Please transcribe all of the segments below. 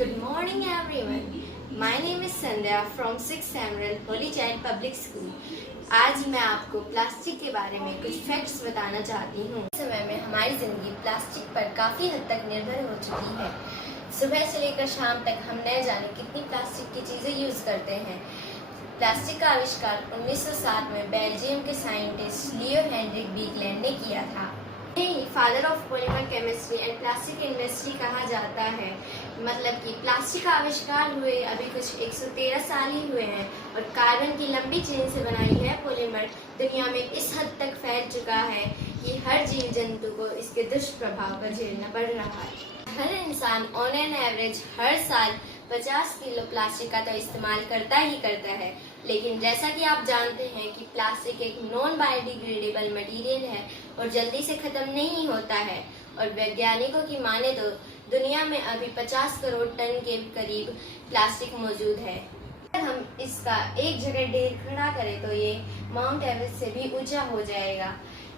Good morning everyone. My name is Sandhya from 6th Emerald Holy Child Public School. आज मैं आपको plastic के बारे में कुछ फैक्ट्स बताना चाहती हूँ। इस समय में हमारी जिंदगी प्लास्टिक पर काफ़ी हद तक निर्भर हो चुकी है। सुबह से लेकर शाम तक हम न जाने कितनी प्लास्टिक की चीज़ें यूज़ करते हैं। प्लास्टिक का आविष्कार 1907 में बेल्जियम के साइंटिस्ट लियो हेनरिक बीकलैंड ने किया था। Father of polymer chemistry and plastic industry कहा जाता है। मतलब कि प्लास्टिक का आविष्कार हुए अभी कुछ 113 साल ही हुए हैं और कार्बन की लंबी चेन से बनाई है पॉलीमर दुनिया में इस हद तक फैल चुका है कि हर जीव जंतु को इसके दुष्प्रभाव का झेलना पड़ रहा है। हर इंसान ऑन एन एवरेज हर साल 50 किलो प्लास्टिक का तो इस्तेमाल करता ही करता है, लेकिन जैसा कि आप जानते हैं कि प्लास्टिक एक नॉन बायोडिग्रेडेबल मटेरियल है और जल्दी से खत्म नहीं होता है और वैज्ञानिकों की माने तो दुनिया में अभी 50 करोड़ टन के करीब प्लास्टिक मौजूद है। अगर हम इसका एक जगह ढेर खड़ा करें तो ये माउंट एवरेस्ट से भी ऊंचा हो जाएगा।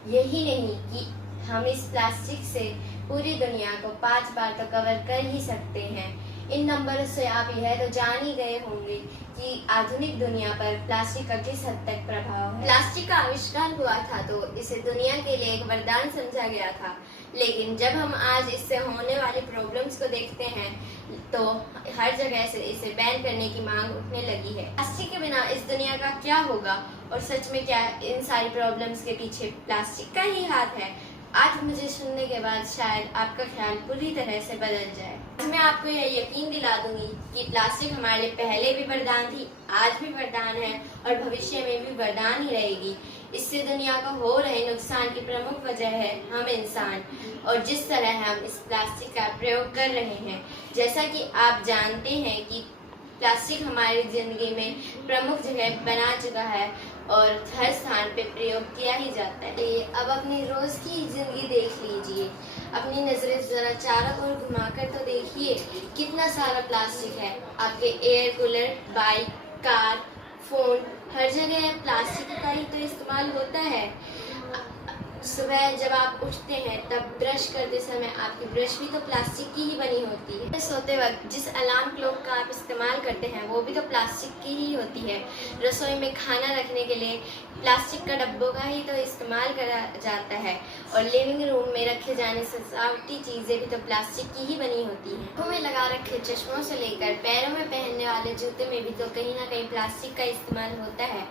यही नहीं कि हम इस प्लास्टिक से पूरी दुनिया को 5 बार तो कवर कर ही सकते हैं। इन नंबरों से आप यह तो जान ही गए होंगे कि आधुनिक दुनिया पर प्लास्टिक का किस हद तक प्रभाव है। प्लास्टिक का आविष्कार हुआ था तो इसे दुनिया के लिए एक वरदान समझा गया था, लेकिन जब हम आज इससे होने वाली प्रॉब्लम्स को देखते हैं तो हर जगह से इसे बैन करने की मांग उठने लगी है। प्लास्टिक के बिना इस दुनिया का क्या होगा और सच में क्या इन सारी प्रॉब्लम्स के पीछे प्लास्टिक का ही हाथ है? आज मुझे सुनने के बाद शायद आपका ख्याल पूरी तरह से बदल जाए। मैं आपको यह यकीन दिला दूंगी कि प्लास्टिक हमारे लिए पहले भी वरदान थी, आज भी वरदान है और भविष्य में भी वरदान ही रहेगी। इससे दुनिया को हो रहे नुकसान की प्रमुख वजह है हम इंसान और जिस तरह हम इस प्लास्टिक का प्रयोग कर रहे हैं। जैसा कि आप जानते हैं कि प्लास्टिक हमारी जिंदगी में प्रमुख जगह बना चुका है और हर स्थान पे प्रयोग किया ही जाता है। अब अपनी रोज की जिंदगी देख लीजिए, अपनी नजरें जरा चारों ओर घुमाकर तो देखिए कितना सारा प्लास्टिक है। आपके air cooler, bike, car, phone, हर जगह प्लास्टिक का ही तो इस्तेमाल होता है। सुबह जब आप उठते हैं तब ब्रश करते समय आपकी ब्रश भी तो प्लास्टिक की ही बनी होती है। सोते वक्त जिस अलार्म क्लॉक का आप इस्तेमाल करते हैं वो भी तो प्लास्टिक की ही होती है। रसोई में खाना रखने के लिए प्लास्टिक का डब्बों का ही तो इस्तेमाल करा जाता है और लिविंग रूम में रखे जाने सजावटी चीज़ें भी तो प्लास्टिक की ही बनी होती हैं। आँखों में लगा रखे चश्मों से लेकर पैरों में पहनने वाले जूते में भी तो कहीं ना कहीं प्लास्टिक का इस्तेमाल होता है।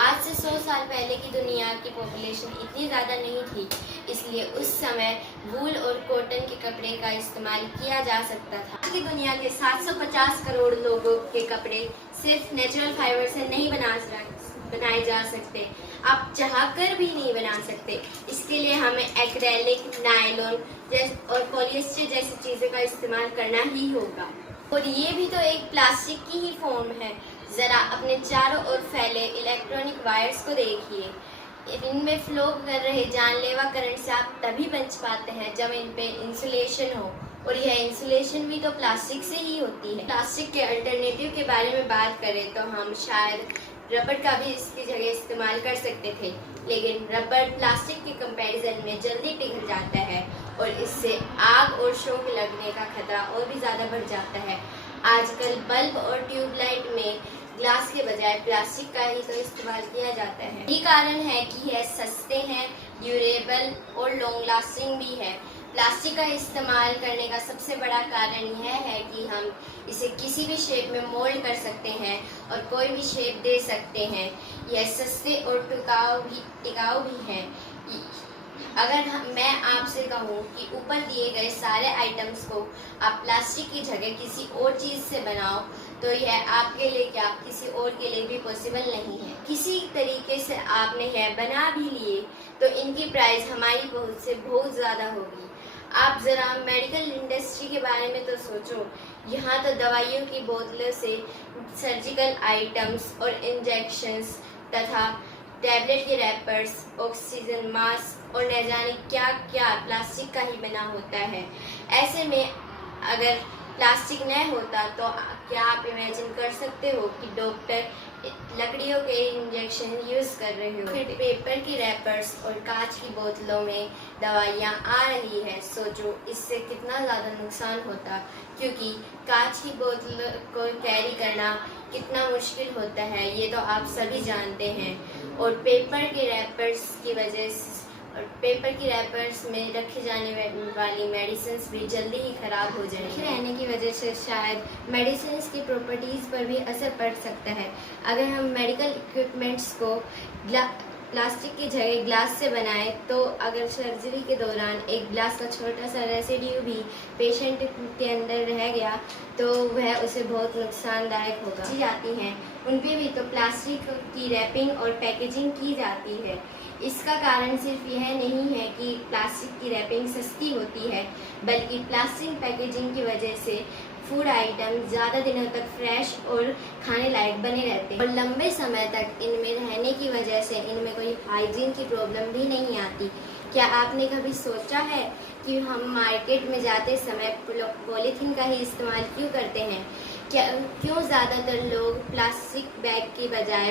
आज से 100 साल पहले की दुनिया की पॉपुलेशन इतनी ज़्यादा नहीं थी, इसलिए उस समय वूल और कॉटन के कपड़े का इस्तेमाल किया जा सकता था। आज की दुनिया के 750 करोड़ लोगों के कपड़े सिर्फ नेचुरल फाइबर से नहीं बनाए जा सकते। आप चाहकर भी नहीं बना सकते। इसके लिए हमें एक्रेलिक, नायलॉन और पॉलिएस्टर जैसी चीज़ों का इस्तेमाल करना ही होगा। और ये भी तो एक प्लास्टिक की ही फॉर्म है। ज़रा अपने चारों ओर फैले इलेक्ट्रॉनिक वायर्स को देखिए। इनमें फ्लो कर रहे जानलेवा करंट से आप तभी बच पाते हैं जब इन पे इंसुलेशन हो, और यह इंसुलेशन भी तो प्लास्टिक से ही होती है। प्लास्टिक के अल्टरनेटिव के बारे में बात करें तो हम शायद रबड़ का भी इसकी जगह इस्तेमाल कर सकते थे, लेकिन रबड़ प्लास्टिक के कंपैरिजन में जल्दी पिघल जाता है और इससे आग और शॉक लगने का खतरा और भी ज़्यादा बढ़ जाता है। आजकल बल्ब और ट्यूबलाइट में ग्लास के बजाय प्लास्टिक का ही तो इस्तेमाल किया जाता है। यही कारण है कि यह सस्ते हैं, ड्यूरेबल और लॉन्ग लास्टिंग भी है। प्लास्टिक का इस्तेमाल करने का सबसे बड़ा कारण यह है कि हम इसे किसी भी शेप में मोल्ड कर सकते हैं और कोई भी शेप दे सकते हैं। यह सस्ते और टिकाऊ भी हैं। अगर मैं आपसे कहूँ कि ऊपर दिए गए सारे आइटम्स को आप प्लास्टिक की जगह किसी और चीज़ से बनाओ तो यह आपके लिए क्या किसी और के लिए भी पॉसिबल नहीं है। किसी तरीके से आपने यह बना भी लिए तो इनकी प्राइस हमारी पहुँच से बहुत ज़्यादा होगी। आप ज़रा मेडिकल इंडस्ट्री के बारे में तो सोचो। यहाँ तो दवाइयों की बोतलों से सर्जिकल आइटम्स और इंजेक्शंस तथा टैबलेट के रैपर्स, ऑक्सीजन मास्क और न जाने क्या क्या प्लास्टिक का ही बना होता है। ऐसे में अगर प्लास्टिक न होता तो क्या आप इमेजिन कर सकते हो कि डॉक्टर लकड़ियों के इंजेक्शन यूज़ कर रहे हो, फिर पेपर की रैपर्स और कांच की बोतलों में दवाइयाँ आ रही है। सोचो इससे कितना ज़्यादा नुकसान होता, क्योंकि कांच की बोतल को कैरी करना कितना मुश्किल होता है, ये तो आप सभी जानते हैं। और पेपर के रैपर्स में रखे जाने वाली मेडिसिन्स भी जल्दी ही ख़राब हो जाएंगी। रहने की वजह से शायद मेडिसिन्स की प्रॉपर्टीज़ पर भी असर पड़ सकता है। अगर हम मेडिकल इक्विपमेंट्स को प्लास्टिक की जगह ग्लास से बनाएं, तो अगर सर्जरी के दौरान एक ग्लास का छोटा सा रेसिड्यू भी पेशेंट के अंदर रह गया तो वह उसे बहुत नुकसानदायक होगा। की जाती हैं उन पे भी तो प्लास्टिक की रैपिंग और पैकेजिंग की जाती है। इसका कारण सिर्फ यह नहीं है कि प्लास्टिक की रैपिंग सस्ती होती है, बल्कि प्लास्टिक पैकेजिंग की वजह से फूड आइटम ज़्यादा दिनों तक फ्रेश और खाने लायक बने रहते हैं, और लंबे समय तक इनमें रहने की वजह से इनमें कोई हाइजीन की प्रॉब्लम भी नहीं आती। क्या आपने कभी सोचा है कि हम मार्केट में जाते समय पॉलीथीन का ही इस्तेमाल क्यों करते हैं? क्यों ज़्यादातर लोग प्लास्टिक बैग के बजाय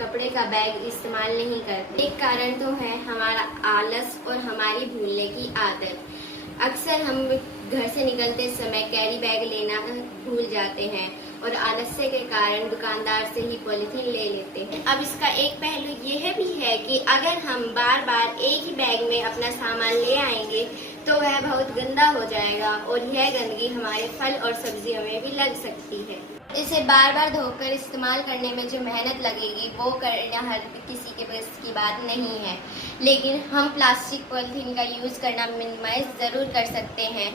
कपड़े का बैग इस्तेमाल नहीं करते? एक कारण तो है हमारा आलस और हमारी भूलने की आदत। अक्सर हम घर से निकलते समय कैरी बैग लेना भूल जाते हैं और आलस्य के कारण दुकानदार से ही पॉलीथीन ले लेते हैं। अब इसका एक पहलू यह भी है कि अगर हम बार बार एक ही बैग में अपना सामान ले आएंगे तो वह बहुत गंदा हो जाएगा और यह गंदगी हमारे फल और सब्जियों में भी लग सकती है। इसे बार बार धोकर इस्तेमाल करने में जो मेहनत लगेगी वो करना हर किसी के बस की बात नहीं है, लेकिन हम प्लास्टिक पॉलीथीन का यूज़ करना मिनिमाइज ज़रूर कर सकते हैं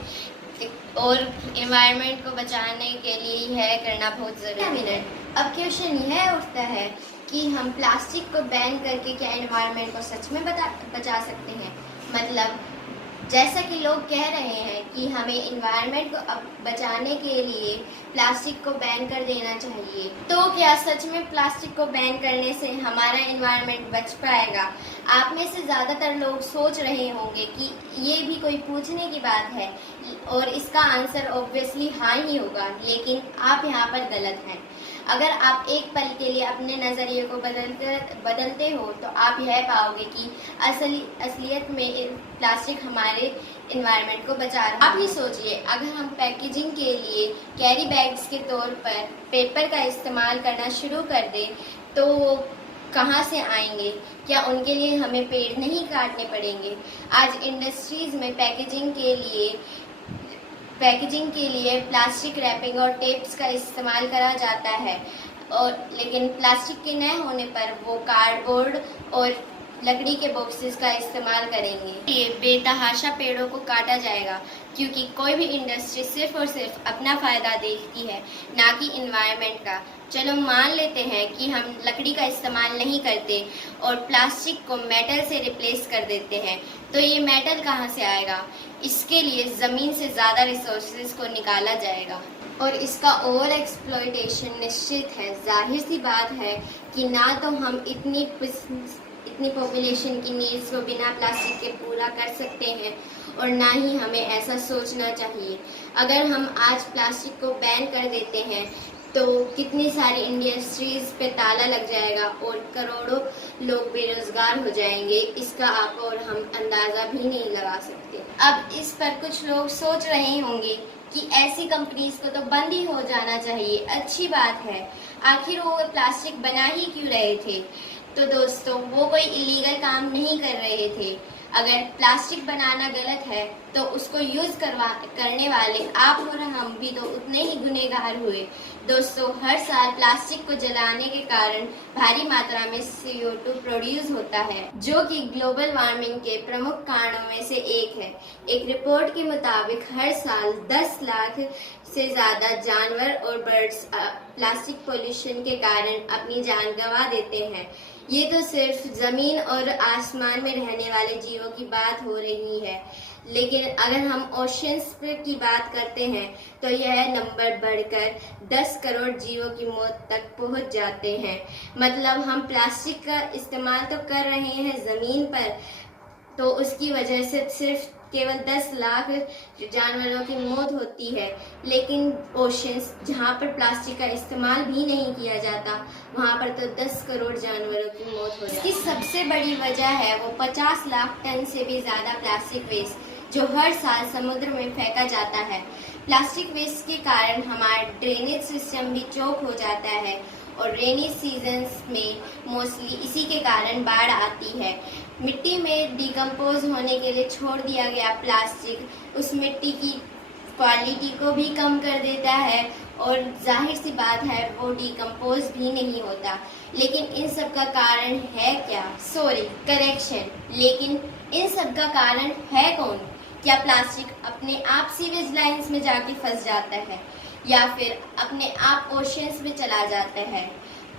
और एनवायरनमेंट को बचाने के लिए यह करना बहुत ज़रूरी है। अब क्वेश्चन यह उठता है कि हम प्लास्टिक को बैन करके क्या एनवायरनमेंट को सच में बचा सकते हैं? मतलब जैसा कि लोग कह रहे हैं कि हमें एनवायरनमेंट को बचाने के लिए प्लास्टिक को बैन कर देना चाहिए, तो क्या सच में प्लास्टिक को बैन करने से हमारा एनवायरनमेंट बच पाएगा? आप में से ज़्यादातर लोग सोच रहे होंगे कि ये भी कोई पूछने की बात है, और इसका आंसर ऑब्वियसली हाँ ही होगा, लेकिन आप यहाँ पर गलत हैं। अगर आप एक पल के लिए अपने नज़रिए को बदलते हो तो आप यह पाओगे कि असलियत में प्लास्टिक हमारे एनवायरनमेंट को बचा रहा है। आप ही सोचिए, अगर हम पैकेजिंग के लिए कैरी बैग्स के तौर पर पेपर का इस्तेमाल करना शुरू कर दें तो वो कहाँ से आएंगे? क्या उनके लिए हमें पेड़ नहीं काटने पड़ेंगे? आज इंडस्ट्रीज़ में पैकेजिंग के लिए प्लास्टिक रैपिंग और टेप्स का इस्तेमाल करा जाता है, और लेकिन प्लास्टिक के न होने पर वो कार्डबोर्ड और लकड़ी के बॉक्सेस का इस्तेमाल करेंगे। ये बेतहाशा पेड़ों को काटा जाएगा, क्योंकि कोई भी इंडस्ट्री सिर्फ और सिर्फ अपना फ़ायदा देखती है, ना कि इन्वायरमेंट का। चलो मान लेते हैं कि हम लकड़ी का इस्तेमाल नहीं करते और प्लास्टिक को मेटल से रिप्लेस कर देते हैं, तो ये मेटल कहाँ से आएगा? इसके लिए ज़मीन से ज़्यादा रिसोर्सेज को निकाला जाएगा और इसका ओवर एक्सप्लॉयटेशन निश्चित है। जाहिर सी बात है कि ना तो हम इतनी पॉपुलेशन की नीड्स को बिना प्लास्टिक के पूरा कर सकते हैं, और ना ही हमें ऐसा सोचना चाहिए। अगर हम आज प्लास्टिक को बैन कर देते हैं तो कितनी सारी इंडस्ट्रीज़ पे ताला लग जाएगा और करोड़ों लोग बेरोजगार हो जाएंगे। इसका आप और हम अंदाज़ा भी नहीं लगा सकते। अब इस पर कुछ लोग सोच रहे होंगे कि ऐसी कंपनीज को तो बंद ही हो जाना चाहिए। अच्छी बात है, आखिर वो प्लास्टिक बना ही क्यों रहे थे? तो दोस्तों, वो कोई इलीगल काम नहीं कर रहे थे। अगर प्लास्टिक बनाना गलत है तो उसको यूज़ करने वाले आप और हम भी तो उतने ही गुनहगार हुए। दोस्तों, हर साल प्लास्टिक को जलाने के कारण भारी मात्रा में CO2 प्रोड्यूस होता है, जो कि ग्लोबल वार्मिंग के प्रमुख कारणों में से एक है। एक रिपोर्ट के मुताबिक हर साल 10 लाख से ज़्यादा जानवर और बर्ड्स प्लास्टिक पोल्यूशन के कारण अपनी जान गंवा देते हैं। ये तो सिर्फ ज़मीन और आसमान में रहने वाले जीवों की बात हो रही है, लेकिन अगर हम ओशंस की बात करते हैं तो यह नंबर बढ़कर 10 करोड़ जीवों की मौत तक पहुंच जाते हैं। मतलब हम प्लास्टिक का इस्तेमाल तो कर रहे हैं ज़मीन पर, तो उसकी वजह से सिर्फ केवल 10 लाख जानवरों की मौत होती है, लेकिन ओशंस जहाँ पर प्लास्टिक का इस्तेमाल भी नहीं किया जाता वहाँ पर तो 10 करोड़ जानवरों की मौत हो जाती है। इसकी सबसे बड़ी वजह है वो 50 लाख टन से भी ज़्यादा प्लास्टिक वेस्ट जो हर साल समुद्र में फेंका जाता है। प्लास्टिक वेस्ट के कारण हमारा ड्रेनेज सिस्टम भी चौक हो जाता है और रेनी सीजन्स में मोस्टली इसी के कारण बाढ़ आती है। मिट्टी में डिकम्पोज होने के लिए छोड़ दिया गया प्लास्टिक उस मिट्टी की क्वालिटी को भी कम कर देता है और जाहिर सी बात है वो डिकम्पोज भी नहीं होता। लेकिन इन सब का कारण है क्या? करेक्शन। लेकिन इन सब का कारण है कौन? क्या प्लास्टिक अपने आप सीवेज लाइंस में जाके फंस जाता है या फिर अपने आप ओशंस में चला जाता है?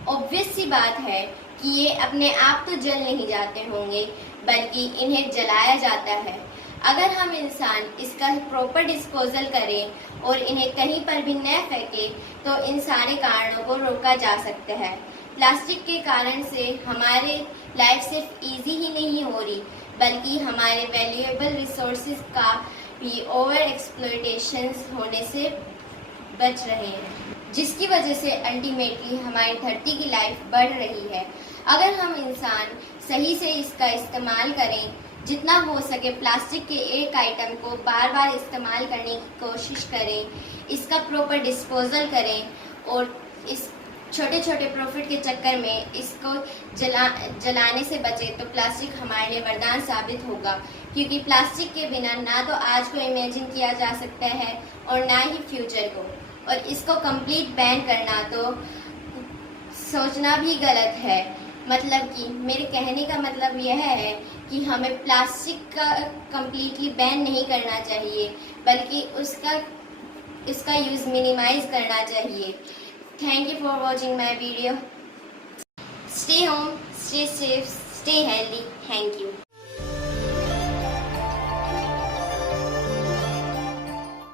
ऑब्वियस सी बात है कि ये अपने आप तो जल नहीं जाते होंगे, बल्कि इन्हें जलाया जाता है। अगर हम इंसान इसका प्रॉपर डिस्पोजल करें और इन्हें कहीं पर भी न फेंके तो इन सारे कारणों को रोका जा सकता है। प्लास्टिक के कारण से हमारे लाइफ सिर्फ इजी ही नहीं हो रही, बल्कि हमारे वैल्यूएबल रिसोर्सेज का भी ओवर एक्सप्लॉयटेशन होने से बच रहे हैं, जिसकी वजह से अल्टीमेटली हमारी धरती की लाइफ बढ़ रही है। अगर हम इंसान सही से इसका इस्तेमाल करें, जितना हो सके प्लास्टिक के एक आइटम को बार बार इस्तेमाल करने की कोशिश करें, इसका प्रॉपर डिस्पोजल करें और इस छोटे छोटे प्रॉफिट के चक्कर में इसको जलाने से बचे तो प्लास्टिक हमारे लिए वरदान साबित होगा, क्योंकि प्लास्टिक के बिना ना तो आज को इमेजिन किया जा सकता है और ना ही फ्यूचर को। और इसको कंप्लीट बैन करना तो सोचना भी गलत है। मतलब कि मेरे कहने का मतलब यह है कि हमें प्लास्टिक का कंप्लीटली बैन नहीं करना चाहिए, बल्कि इसका यूज़ मिनिमाइज करना चाहिए। Thank you for watching my video. Stay home, stay safe, stay healthy. Thank you.